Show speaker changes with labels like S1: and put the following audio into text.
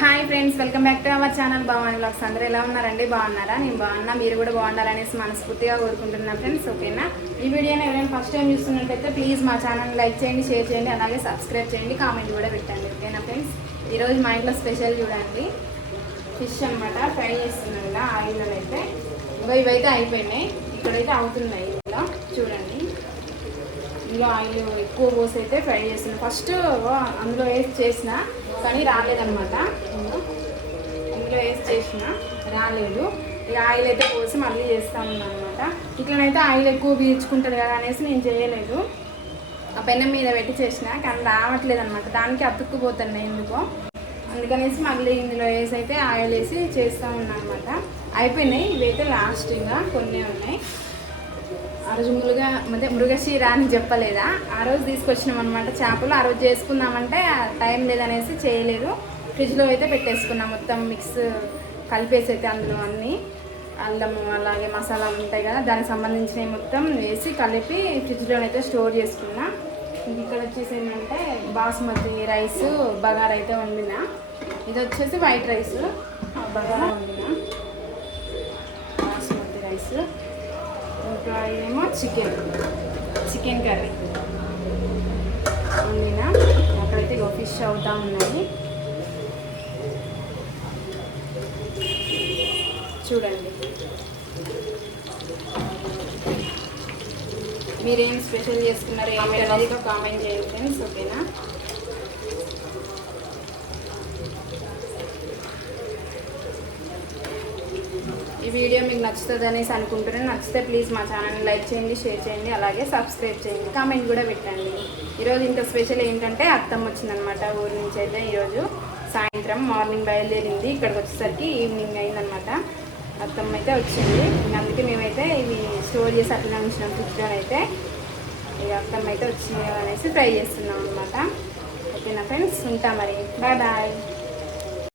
S1: Hi friends welcome back to our channel Bhavani blogs అందరూ ఎలా ఉన్నారండి? బాగున్నారా? నేను బాగున్నా. మీరు కూడా బాగున్నారనేసి మనస్ఫూర్తిగా కోరుకుంటున్నాను ఫ్రెండ్స్ ఓకేనా? ఈ వీడియోని ఎవరైనా ఫస్ట్ టైం చూస్తున్నట్టయితే ప్లీజ్ మా ఛానల్ లైక్ చేయండి షేర్ చేయండి అలాగే సబ్స్క్రైబ్ చేయండి కామెంట్ కూడా పెట్టండి ఓకేనా ఫ్రెండ్స్ ఈరోజు మా ఇంట్లో స్పెషల్ చూడండి. ఫిష్ అన్నమాట ఫ్రై చేస్తున్నాను ఇలా ఆయిల్లో అయితే. ఇంకా ఇవైతే అయిపోయినాయి. ఇక్కడైతే అవుతున్నాయి ఇలా చూడండి. ఇందులో ఆయిల్ ఎక్కువ పోసి అయితే ఫ్రై చేస్తున్నాను ఫస్ట్ అందులో వేసి చేసిన కానీ రాలేదనమాట చేసిన రాలేదు. ఇక ఆయిల్ అయితే పోసి మళ్ళీ చేస్తా ఉన్నాను అనమాట ఇట్లనైతే ఆయిల్ ఎక్కువ పీల్చుకుంటుంది కదా అనేసి నేను చేయలేదు. ఆ పెన్నం మీద పెట్టి చేసిన కానీ రావట్లేదు అనమాట దానికి అతుక్కుపోతున్నాయి ఎందుకో. అందుకనేసి మళ్ళీ ఇందులో వేసి అయితే ఆయిల్ వేసి చేస్తూ ఉన్నాను అనమాట అయిపోయినాయి. ఇవైతే లాస్ట్ ఇంకా కొన్ని ఉన్నాయి. ఆ రోజు మురుగ అంటే మృగశీర అని చెప్పలేదా? ఆ రోజు తీసుకొచ్చినాం అనమాట చేపలు. ఆ రోజు చేసుకుందామంటే టైం లేదనేసి చేయలేదు. ఫ్రిడ్జ్లో అయితే పెట్టేసుకున్నాం మొత్తం మిక్స్ కలిపేసి అయితే అందులో అన్నీ. అల్లము అలాగే మసాలాలు ఉంటాయి కదా దానికి సంబంధించినవి మొత్తం వేసి కలిపి ఫ్రిడ్జ్లో అయితే స్టోర్ చేసుకున్నా. ఇక్కడ వచ్చేసి ఏంటంటే బాస్మతి రైస్ బగారా అయితే వండిన. ఇది వచ్చేసి వైట్ రైస్. బగారా వండిన. బాస్మతి రైస్. ఇంకా ఏమో చికెన్. Chicken curry. వండిన. అక్కడైతే ఫిష్ అవుతా ఉన్నాయి. చూడండి. మీరేం స్పెషల్ చేసుకున్నారు ఏంటి అనేది కామెంట్ చేయండి ఫ్రెండ్స్ ఓకేనా? ఈ వీడియో మీకు నచ్చుతుంది అనేసి అనుకుంటున్నాను. నచ్చితే ప్లీజ్ మా ఛానల్ని లైక్ చేయండి షేర్ చేయండి అలాగే సబ్స్క్రైబ్ చేయండి కామెంట్ కూడా పెట్టండి. ఈరోజు ఇంకా స్పెషల్ ఏంటంటే అత్తమ్మ వచ్చిందనమాట ఊరి నుంచి అయితే ఈరోజు సాయంత్రం మార్నింగ్ బయలుదేరింది. ఇక్కడికి వచ్చేసరికి ఈవినింగ్ అయిందనమాట అత్తమ్మ అయితే వచ్చింది అందుకే మేమైతే ఇవి స్టోర్ చేసి అట్లా ఉంచినాం ఫ్రిడ్జ్లో అయితే. ఇక అత్తమ్మ అయితే వచ్చింది అనేసి ట్రై చేస్తున్నాం అనమాట ఓకేనా ఫ్రెండ్స్? ఉంటాం మరి. Bye bye.